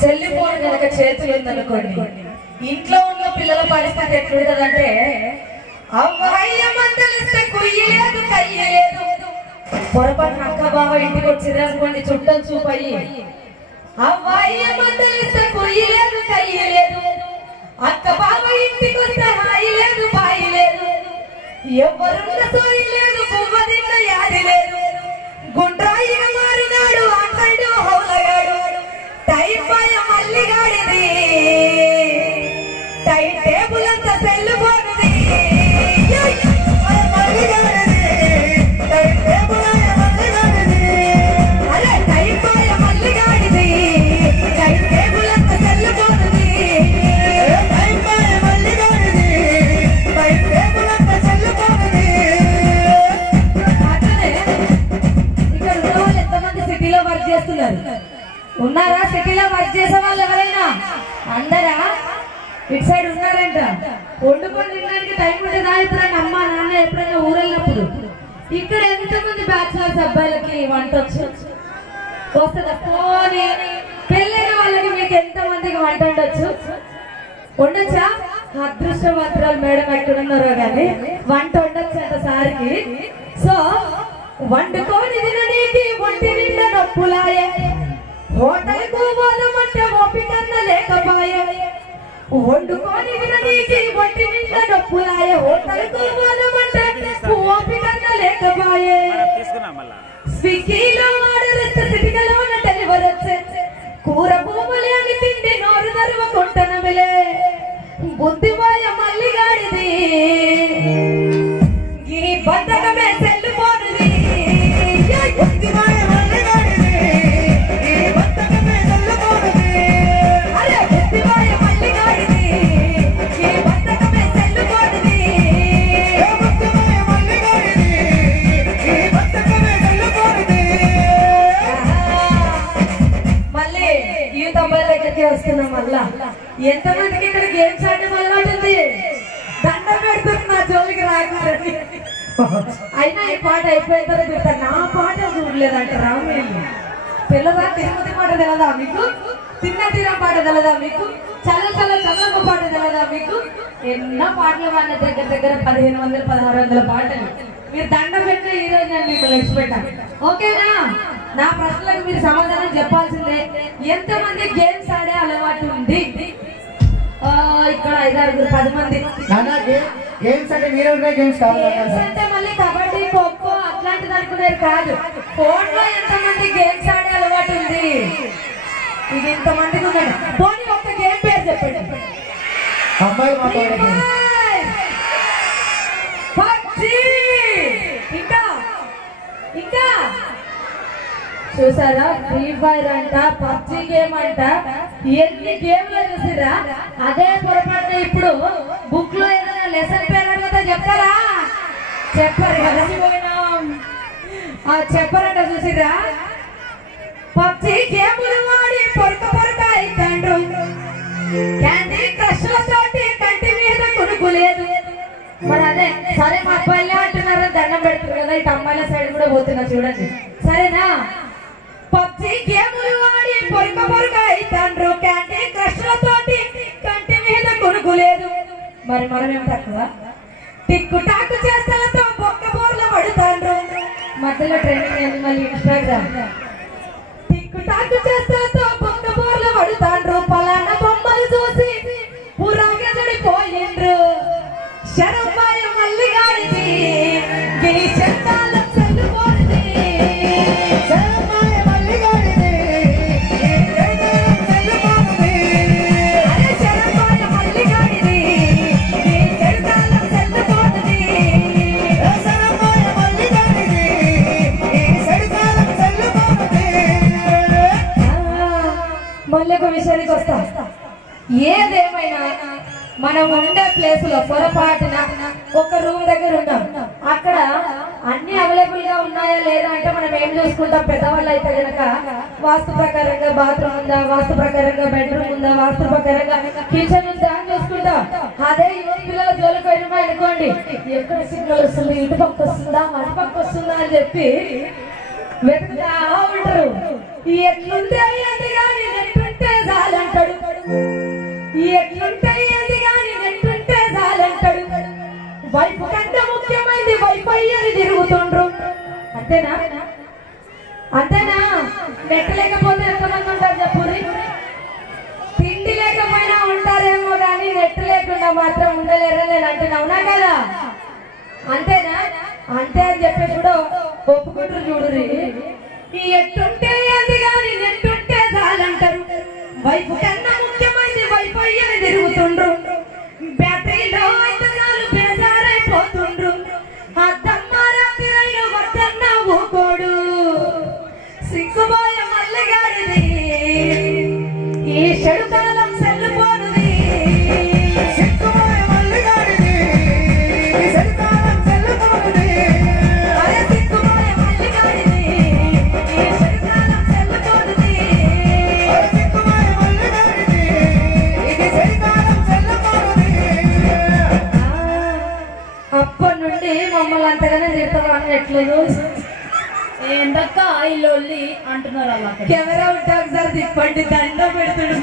Cell phone కనుక చేతులు ఉందనుకోండి, ఇంట్లో ఉన్న పిల్లల పరిస్థితి ఎట్లుంటదంటే అవ్వయ్య మందలిస్తే కుయ్యి లేదు కయ్యి లేదు. పొరపాటున అక్క బావ ఇంటికి వచ్చింది అనుకోండి, చుట్టం చూపయ్యి అవ్వయ్య మందలిస్తే కుయ్యి లేదు కయ్యి లేదు. అక్క బావ ఇంటికి వస్తే హాయి లేదు బాయి లేదు. ఎవరున్న సోయి లేదు పువ్వదిన్న యాది లేదు. గుండ్రాయిగా మారినాడు అక్కడు హౌలగాడు. టైపాయ మల్లిగాడిది టైం టేబుల్ అంతా సెల్లు పోనుది. అరే టైపాయ మల్లిగాడిది టైం టేబుల్ అంతా సెల్లు పోనుది. ఇక్కడ ఉన్న వాళ్ళు ఎంతమంది సిటీలో వర్క్ చేస్తున్నారు? ఉన్నారా సిటీలో వర్క్ చేసే వాళ్ళు ఎవరైనా? అందరా ఇటు సైడ్ ఉన్నారంట. వండుకొని తినడానికి టైం ఉంటుందా ఎప్పుడైనా? అమ్మ నాన్న ఎప్పుడైనా ఊరెళ్ళినప్పుడు ఇక్కడ ఎంతమంది బ్యాచులర్స్ అబ్బాయిలకి వంట వస్తుందా? పోనీ పెళ్ళైన వాళ్ళకి మీకు ఎంతమందికి వంట వండొచ్చా? అదృష్టవంతురాలు మేడం ఎక్కడున్నారో కానీ వంట వండొచ్చు అంట సారికి. సో వండుకొని తిననీకి ఒంటి నిండా నొప్పులాయే. హోటల్ కు పోదామంటే ఓపికన్న లేకపాయే. వండుకొని తిననీకి ఒంటి నిండా నొప్పులాయే. హోటల్ కు పోదామంటే ఓపికన్న లేకపాయే. స్విగ్గీలో ఆర్డర్ సిటికలోన డెలివరీ వచ్చే. కూర భూములే అని తిండి నోరు దరువకుంటనమిలే. బుద్ధిమాయ మల్లిగాడిది ఈ బద్దకమే సెల్లు పోనుది. బుద్ధిమాయ మల్లిగాడిది ఈ బద్దకమే సెల్లు పోనుది. అరే బుద్ధిమాయ మల్లిగాడిది ఈ బద్దకమే సెల్లు పోనుది. బుద్ధిమాయ మల్లిగాడిది ఈ బద్దకమే సెల్లు పోనుది. మళ్ళీ యూత్ అమ్మాయిల దగ్గరికి వస్తున్నాం. మళ్ళా ఎంతమందికి ఇక్కడ గేమ్స్ ఆడడం అలవాటు ఉంది? దండం పెడుతున్నా జోలికి రాకూడదు. అయినా ఈ పాట అయిపోయిన తర్వాత పెడతా. నా పాట చూడలేదంట రామేళ్ళు. పిల్లదా తిరుపతి పాట తెలదా మీకు? తిన్న తీరం పాట తెలదా మీకు? చల్ల చల్ల చల్లమ్మ పాట తెలదా మీకు? ఎన్నో పాటలు వాళ్ళ దగ్గర 1500 1600 పాటలు. మీరు దండం పెట్టిన ఈ రోజు నేను మీకు లెక్స్ పెట్టాను. ఓకేనా? నా ప్రశ్నలకు మీరు సమాధానం చెప్పాల్సిందే. ఎంతమంది గేమ్స్ ఆడే అలవాటు ఉంది? ఇక్కడ 5-6 10 మంది. గేమ్స్ అంటే మీరు గేమ్స్ అంటే మళ్ళీ కబడ్డీ ఖోఖో అట్లాంటిది అనుకునేది కాదు. ఫోన్ లో ఎంతమంది గేమ్స్ ఆడే అలవాటు ఉంది? ఇది ఇంతమందికి ఉన్నాడు. పోనీ ఒక్క గేమ్ పేరు చెప్పండి. ఇంకా ఇంకా చూసారా? ఫ్రీ ఫైర్ అంట, పబ్జి గేమ్ అంట, ఎన్ని గేమ్లు చూసిరా? అదే పొరపాటు ఇప్పుడు బుక్ లో ఏదైనా లెసన్ పేరు అడిగితే చెప్తారా? చెప్పరు కదా. చెప్పరంట. చూసిరా? పబ్జి గేములు వాడి పొరక పొరక అయితండ్రు. క్యాండీ క్రష్ తోటి కంటి మీద కొనుక్కు లేదు. మరి అదే సరే మా అబ్బాయిలే అంటున్నారు, దండం పెడుతున్నారు కదా. ఇటు అమ్మాయిల సైడ్ కూడా పోతున్నా చూడండి. సరేనా? పబ్జి గేములు వాడి పొరక పొరక అయితండ్రు. క్యాండీ క్రష్ తోటి కంటి మీద కొనుక్కు లేదు. మరి మనమేం తక్కువ? టిక్కు టాకు చేస్తలతో బొక్క బోర్లు పడుతాండ్రు. మధ్యలో ట్రెండింగ్ అయింది మళ్ళీ ఇన్స్టాగ్రామ్. టిక్కు టాకు చేస్తలతో బొక్క బోర్లు పడుతాండ్రు. పలానా బొమ్మలు చూసి పురాగజడిపోయిండ్రు. శరమ్మాయ మల్లిగాడిది ఈ చెట్టాల సెల్లు పోనిది. శరమ్మాయ మల్లిగాడిది ఈ చెట్టాల సెల్లు పోనిది. అరే శరమ్మాయ మల్లిగాడిది ఈ చెట్టాల సెల్లు పోనిది. శరమ్మాయ మల్లిగాడిది ఈ చెట్టాల సెల్లు పోనిది. మళ్ళీ ఒక విషయానికి వస్తా. ఏదేమైనా మనం ఉండే ప్లేస్ లో పొరపాటున ఒక రూమ్ దగ్గర ఉన్నాం. అక్కడ అన్ని అవైలబుల్ గా ఉన్నాయా లేదా అంటే మనం ఏం చూసుకుంటాం? పెద్దవాళ్ళు అయితే కనుక వాస్తు ప్రకారంగా బాత్రూమ్ ఉందా, వాస్తు ప్రకారంగా బెడ్రూమ్ ఉందా, వాస్తు ప్రకారంగా కిచెన్ ఉందా అని చూసుకుంటాం. అదే యువత పిల్లల జోలికి వెళ్ళినా అనుకోండి, ఎక్కడ సిగ్నల్ వస్తుంది, ఇటు పక్క వస్తుందా అటు పక్క వస్తుందా అని చెప్పి వెతుకుతా ఉంటారు. ఎట్లుంటే అది కానీ ఎట్లుంటే చాలా ఎట్లుంటే అది కానీ నెట్టుంటే చాలంటాడు. వైఫ్ కంటే ముఖ్యమైనది వైఫై అని తిరుగుతుండ్రు. అంతేనా అంతేనా? నెట్ లేకపోతే ఎంతమంది ఉంటారు చెప్పుర్రి? తిండి లేకపోయినా ఉంటారేమో కానీ నెట్ లేకుండా మాత్రం ఉండలేరని నేను అంటున్నా. అవునా కదా? అంతేనా? అంతే అని చెప్పేసి కూడా ఒప్పుకుంటారు. చూడుర్రి, ఈ ఎట్టుంటే అది కానీ నెట్టుంటే చాలంటారు. వైఫ్ కన్నా ముఖ్యమైనది వైఫై అని తిరుగుతుండ్రు. బ్యాటరీలో అయితే చాలు బేజారైపోతుండ్రు. అద్దమ్మ రాత్రి వద్దన్న ఊకోడు. సిగ్గుబోయ మల్లెగాడిది ఈ చెడు కాలం సెల్లుపోనుది. సిగ్గుబోయ మల్లెగాడిది ఈ చెడు కాలం సెల్లుపోనుది. అరే సిగ్గుబోయ మల్లెగాడిది ఈ చెడు కాలం సెల్లుపోనుది. సిగ్గుబోయ మల్లెగాడిది ఇది చెడు కాలం సెల్లుపోనుది. అప్పటి నుండి మమ్మల్ని అంతగానే తిడతారు అనట్లేదు. ఏందక్క ఇల్లు అంటున్నారు అలా. కెమెరా ఉంటా ఒకసారి తిప్పండి, దండ పెడుతుడు.